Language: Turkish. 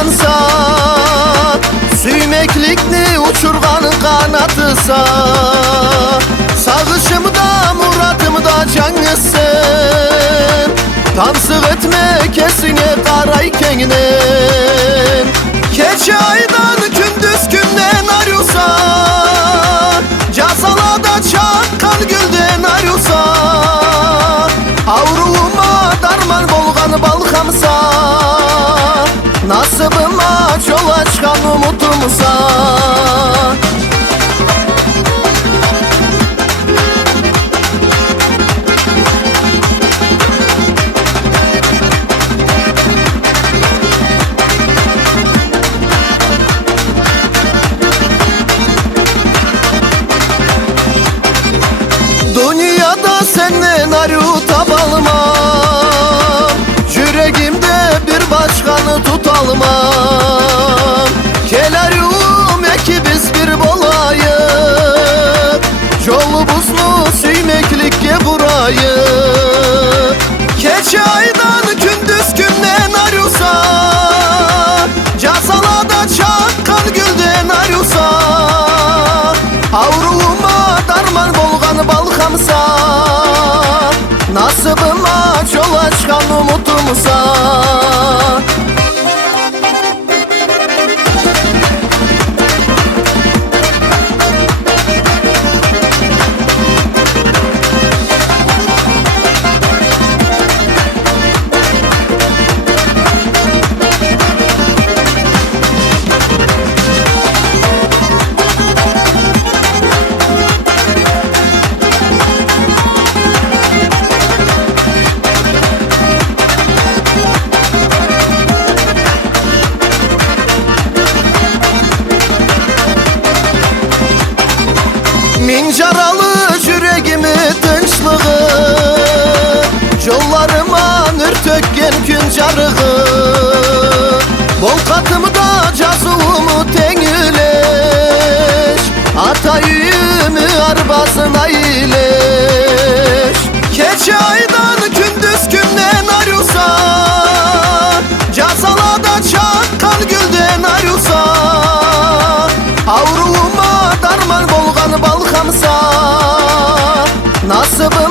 cansa, süymeklikni uçurgan kanatısa, sağışımda muratımda canısın. Tansık etme kesine karay kengnen. Keçe aydan kündüz günden arıyorsa, casalada çakkal gülden arıyorsa, avruğuma darman bolgan balkamsa, nasibıma çola çıkan umutumsa. Dünyada senden arı tabalmam, yüreğimde bir başkanı tutalmam. Kelaryum ekibiz bir bolayı, yolumuzlu süymeklikке burayı. Keçe aydan kündüz günden arıyorsa, casalada çakkal gülden arıyorsa, avruğuma darman bolgan balkamsa, nasibıma çola çıkan umutumsa. Min caralı yüreğimi tınçlığı, yollarıma nür tökken gün carığı. Bol katımda cazığımı tengüleş, ata yüğümü arbasına iyileş. Keçe aydan kündüz günden arıyorsa, casalada çakkal gülden arıyorsa, avruğuma darman bolgan balkamsa, nasibim